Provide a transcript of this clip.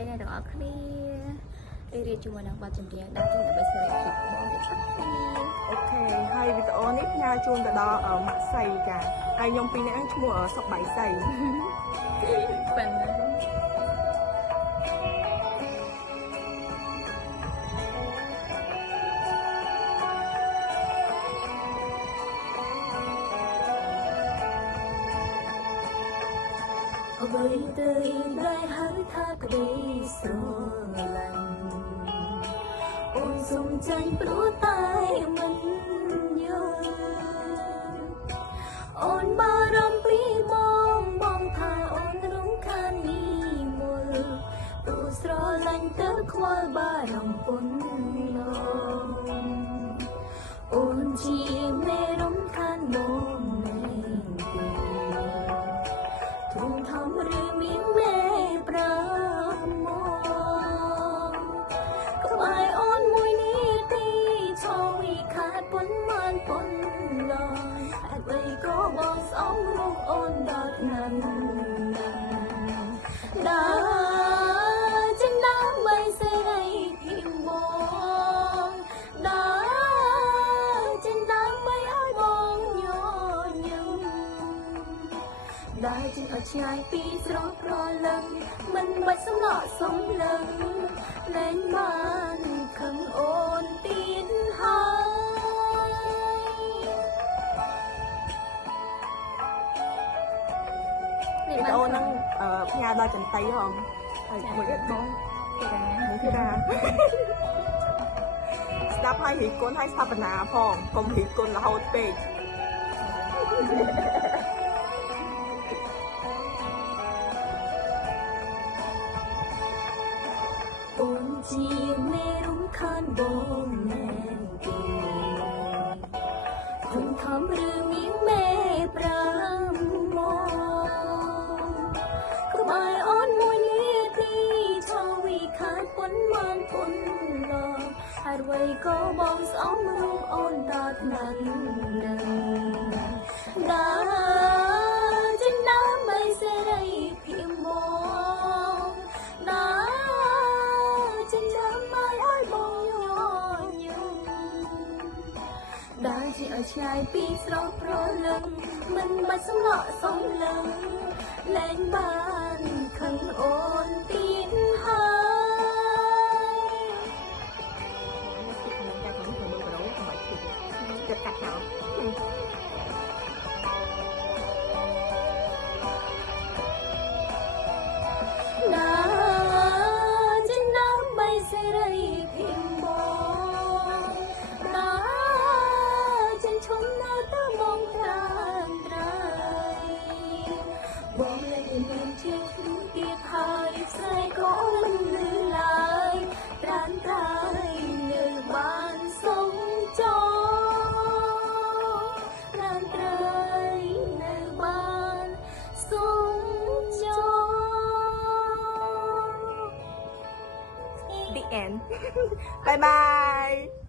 ទេអ្នកទាំងអស់គ្នារៀបជាមួយនឹងបទចម្រៀងដែលជូនដើម្បីសេរីភាពបងទាំងអស់គ្នាអូខេហើយវីដេអូនេះផ្ញើជូនទៅដល់ម៉ាក់សៃចាហើយខ្ញុំពីរនាក់ឈ្មោះសុកបៃសៃប៉ិនអ្វីទៅដែលហៅថាក្តីស្រឡាញ់អូនសុំចាញ់ព្រោះតែមិនយល់អូនបារម្ភពីបងថាអូនរំខាននេះមុលព្រោះស្រឡាញ់ទៅខ្វល់បារម្ភពុនលោអូនជាមេរំខានមកធំធំឬមានមេប្រាមកក្បែរអូនមួយនេះទីឈរវិខាតប៉ុនមានប៉ុនឡយអ្វីក៏បងស្អប់រូបអូនដល់นั้นដើរចិនដើរមិនសេរីពីបងដើរចិនដើរមិនឲ្យបងញញឹមដើរចេញឲ្យឆ្ងាយពីស្រស់ប្រលឹងមិនបាច់សំឡក់សំលឹងលែងបានខឹងអូនទៀតហើយវីដេអូហ្នឹងផ្ញើដល់ចន្ទៃហងហើយមួយទៀតបងធីតាស្ដាប់ហើយរីកគុណហើយស្ថាបនាផងកុំរីកគុណរហូតពេកអូនជាមេរំខានបងមែនទេធំធំឬមានមេប្រាមកក្បែរអូនមួយនាទីឈរវិខាតប៉ុនមានប៉ុនឡហើយអ្វីក៏បងស្អប់រូបអូនដល់นั้นដើរចិនដើរមិនសេរីភាពបងដើរចិនដើរមិនឲ្យបងញញឹមដើរជាឲ្យឆ្ងាយពីស្រស់ប្រលឹងមិនបាច់សំឡក់សំលឹងលែងបានខឹងអូនទៀតហើយចិត្តកាត់ចោលដើរចិនដើរបីសេរីភាពបងដើរចិនឈុំនៅទៅបងត្រានត្រៃបងលែងមានជាឈ្មោះទៀតហើយស្រីក៏មិនលឺឡើយត្រានត្រៃនៅបានសុំចោត្រានត្រៃនៅបានសុំចោThe end. Bye bye.